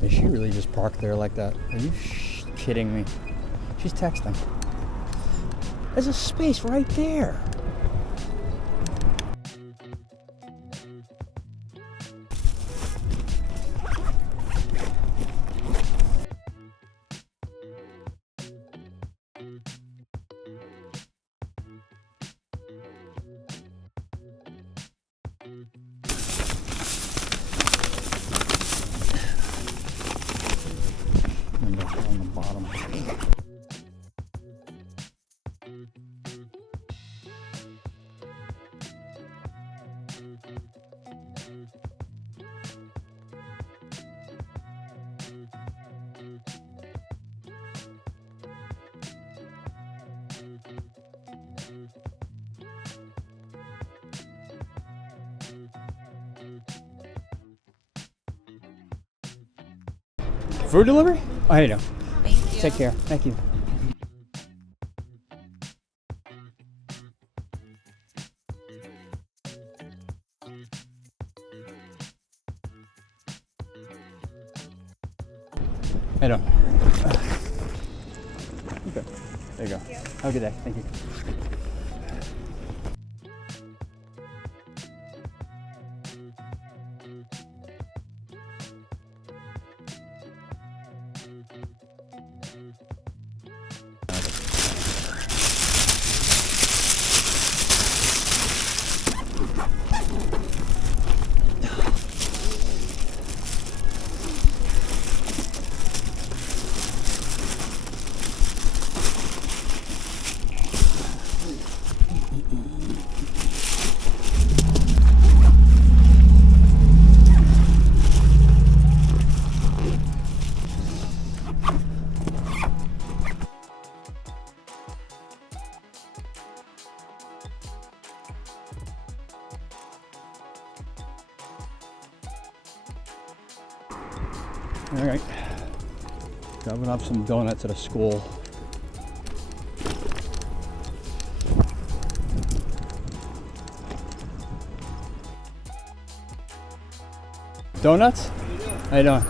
Is she really just parked there like that? Are you kidding me? She's texting. There's a space right there. And on the bottom. Food delivery? Oh, here you go. Thank you. Take care. Thank you. How you doing? Okay. There you go. Have a good day. Thank you. All right, grabbing up some donuts at a school. Donuts? How you doing?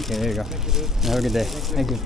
Okay, there you go. Have a good day. Thank you.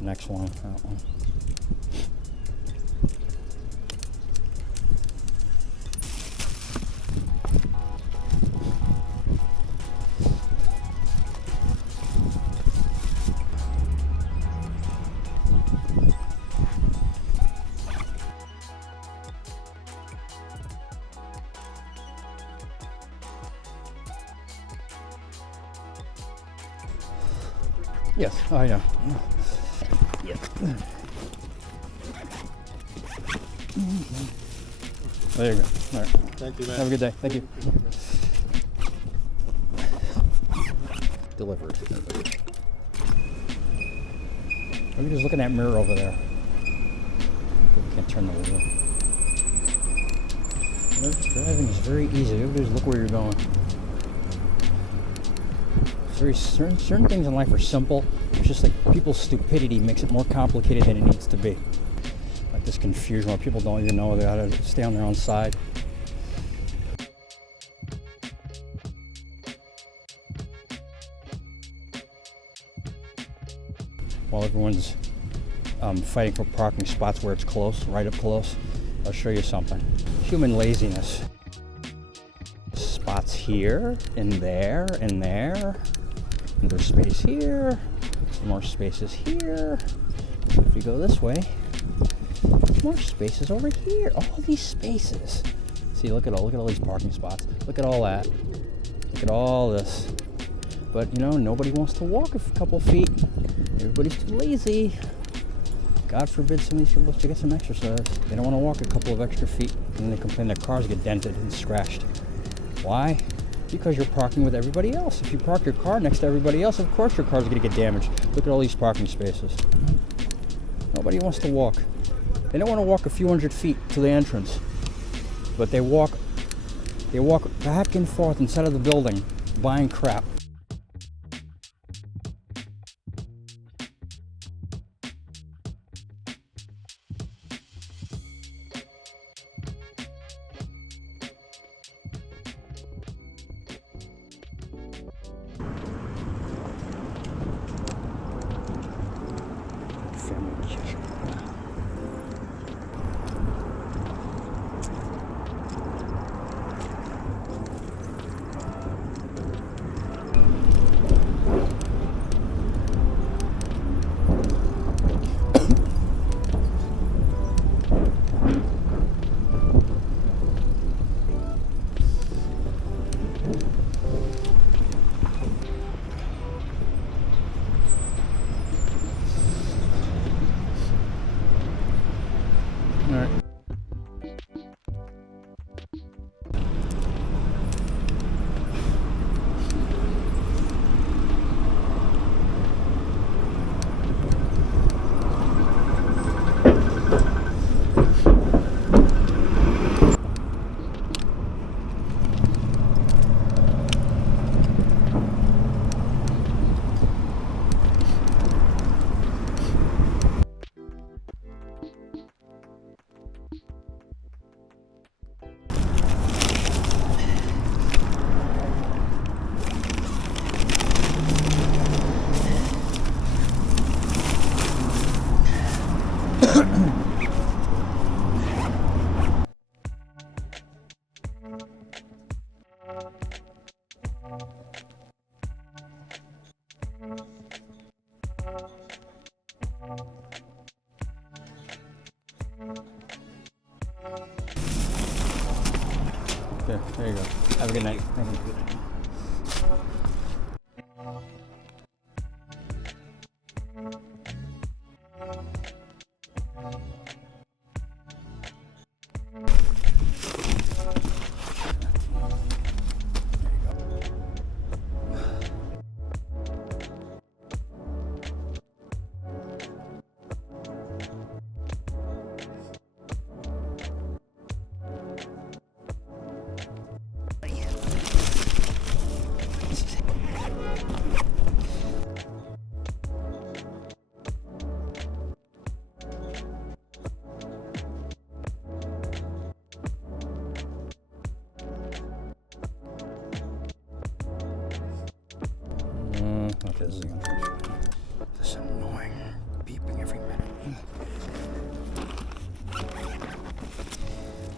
Next one, that one. Yes, oh yeah. Yep. There you go. All right. Thank you, man. Have a good day. Thank you. Delivered. Or you just look in that mirror over there. We can't turn the wheel. Driving is very easy. You just look where you're going. Certain things in life are simple. It's just like people's stupidity makes it more complicated than it needs to be. Like this confusion where people don't even know they ought to stay on their own side. While everyone's fighting for parking spots where it's close, right up close, I'll show you something. Human laziness. Spots here, and there, and there. Another space here. Some more spaces here. If you go this way, more spaces over here. All these spaces. See, look at all these parking spots. Look at all that. Look at all this. But you know, nobody wants to walk a couple feet. Everybody's too lazy. God forbid some of these people to get some exercise. They don't want to walk a couple of extra feet, and they complain their cars get dented and scratched. Why? Because you're parking with everybody else. If you park your car next to everybody else, of course your car's going to get damaged. Look at all these parking spaces. Nobody wants to walk. They don't want to walk a few hundred feet to the entrance, but they walk back and forth inside of the building, buying crap. Family kitchen. All right. There you go. Have a good night. Have a good night. This is this annoying beeping every minute.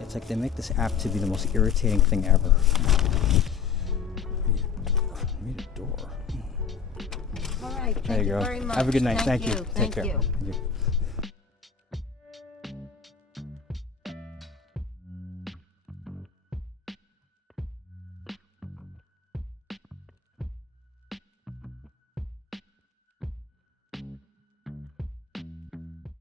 It's like they make this app to be the most irritating thing ever. Read a door. All right. There you go. Very much. Have a good night. Thank Thank you. you. Take Thank care. you. Thank you.